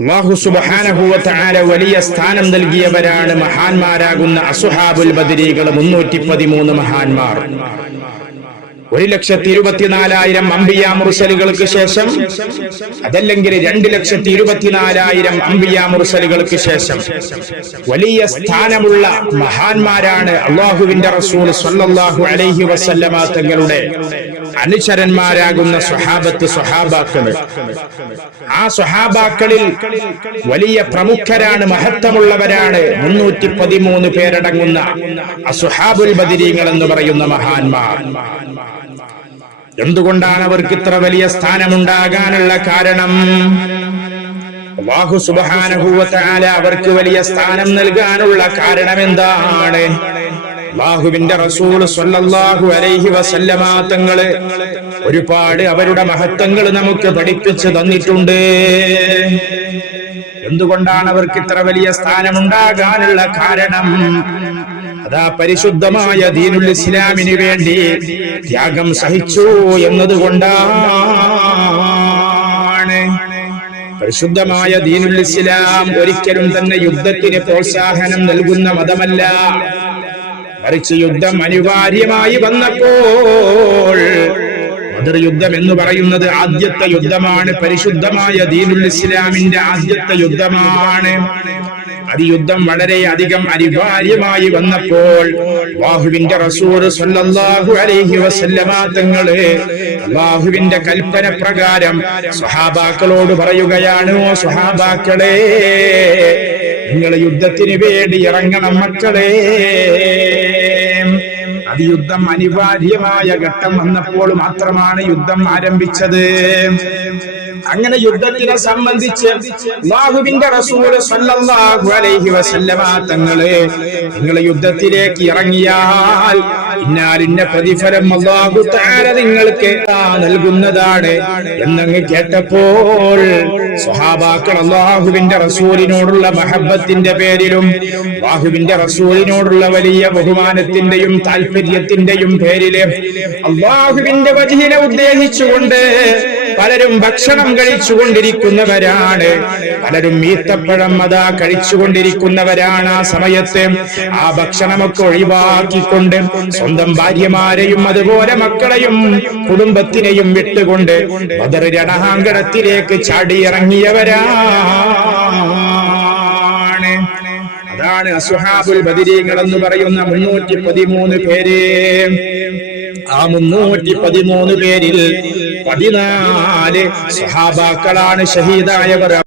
അല്ലാഹു സുബ്ഹാനഹു വ തആല വലിയ സ്ഥാനം നൽകിയവരാണ് മഹാന്മാരാകുന്ന അസ്ഹാബുൽ ബദരീകൾ. 313 മഹാന്മാർ. 1,24,000 അംബിയാ മുർസലുകൾക്ക് ശേഷം, അതല്ലെങ്കിൽ 2,24,000 അംബിയാ മുർസലുകൾക്ക് ശേഷം വലിയ സ്ഥാനമുള്ള മഹാന്മാരാണ് അല്ലാഹുവിന്റെ റസൂൽ സ്വല്ലല്ലാഹു അലൈഹി വസല്ലമ തങ്ങളുടെ അനുചരന്മാരാകുന്ന സ്വഹാബാക്കൾ. ആ സ്വഹാബാക്കളിൽ വലിയ പ്രമുഖരാണ്, മഹത്വമുള്ളവരാണ് 313 പേരടങ്ങുന്ന അസ്ഹാബുൽ ബദരീങ്ങൾ എന്ന് പറയുന്ന മഹാന്മാർ. എന്തുകൊണ്ടാണ് അവർക്ക് ഇത്ര വലിയ സ്ഥാനമുണ്ടാകാനുള്ള കാരണം? അല്ലാഹു സുബ്ഹാനഹു വ തആല അവർക്ക് വലിയ സ്ഥാനം നൽകാനുള്ള കാരണം എന്താണ്? അല്ലാഹുവിന്റെ റസൂൽ സ്വല്ലല്ലാഹു അലൈഹി വസല്ലമ തങ്ങള് ഒരുപാട് അവരുടെ മഹത്വങ്ങൾ നമുക്ക് പഠിപ്പിച്ചു തന്നിട്ടുണ്ട്. എന്തുകൊണ്ടാണ് അവർക്ക് ഇത്ര വലിയ സ്ഥാനമുണ്ടാകാനുള്ള കാരണം? അതാ പരിശുദ്ധമായ ദീനുൽ ഇസ്ലാമിന് വേണ്ടി ത്യാഗം സഹിച്ചു എന്നതുകൊണ്ടാണ്. പരിശുദ്ധമായ ദീനുൽ ഇസ്ലാം ഒരിക്കലും തന്നെ യുദ്ധത്തിന് പ്രോത്സാഹനം നൽകുന്ന മതമല്ല. മറിച്ച് യുദ്ധം അനിവാര്യമായി വന്നപ്പോൾ, ബദർ യുദ്ധം എന്ന് പറയുന്നത് ആദ്യത്തെ യുദ്ധമാണ്. പരിശുദ്ധമായ ദീനുൽ ഇസ്ലാമിന്റെ ആദ്യത്തെ യുദ്ധമാണ്. അത് യുദ്ധം വളരെയധികം അനിവാര്യമായി വന്നപ്പോൾ അല്ലാഹുവിന്റെ റസൂൽ സ്വല്ലല്ലാഹു അലൈഹി വസല്ലമ തങ്ങള് അല്ലാഹുവിന്റെ കൽപ്പന പ്രകാരം സ്വഹാബാക്കളോട് പറയുകയാണ്, ഓ സ്വഹാബാക്കളെ, നിങ്ങൾ യുദ്ധത്തിന് വേണ്ടി ഇറങ്ങണം മക്കളെ. അത് യുദ്ധം അനിവാര്യമായ ഘട്ടം വന്നപ്പോൾ മാത്രമാണ് യുദ്ധം ആരംഭിച്ചത്. അങ്ങനെ യുദ്ധത്തിനെ സംബന്ധിച്ച് അല്ലാഹുവിന്റെ റസൂൽ സ്വല്ലല്ലാഹു അലൈഹി വസല്ലമ തങ്ങള് നിങ്ങൾ യുദ്ധത്തിലേക്ക് ഇറങ്ങിയാൽ ഇന്നാലിന്ന പ്രതിഫലം അല്ലാഹു തആല നിങ്ങൾക്ക് നൽകുന്നതാണ് എന്നങ്ങ് കേട്ടപ്പോൾ സ്വഹാബാക്കൾ അല്ലാഹുവിന്റെ റസൂലിനോടുള്ള മഹബ്ബത്തിന്റെ പേരിലും അല്ലാഹുവിന്റെ റസൂലിനോടുള്ള വലിയ ബഹുമാനത്തിന്റെയും താല്പര്യത്തിന്റെയും പേരില് അല്ലാഹുവിന്റെ വജ്ഹിനെ ഉദ്ദേശിച്ചുകൊണ്ട് പലരും ഭക്ഷണം കഴിച്ചുകൊണ്ടിരിക്കുന്നവരാണ്. പലരും ഈത്തപ്പഴം അതാ കഴിച്ചുകൊണ്ടിരിക്കുന്നവരാണ്. ആ സമയത്ത് ആ ഭക്ഷണമൊക്കെ ഒഴിവാക്കിക്കൊണ്ട് സ്വന്തം ഭാര്യമാരെയും അതുപോലെ മക്കളെയും കുടുംബത്തിനെയും വിട്ടുകൊണ്ട് ബദർ രണാങ്കണത്തിലേക്ക് ചാടിയിറങ്ങിയവരാണ്. അതാണ് അസ്ഹാബുൽ ബദരീങ്ങൾ എന്ന് പറയുന്ന 313 പേര്. ആ 313 പേരിൽ 14 സ്വഹാബാക്കളാണ് ഷഹീദായവർ.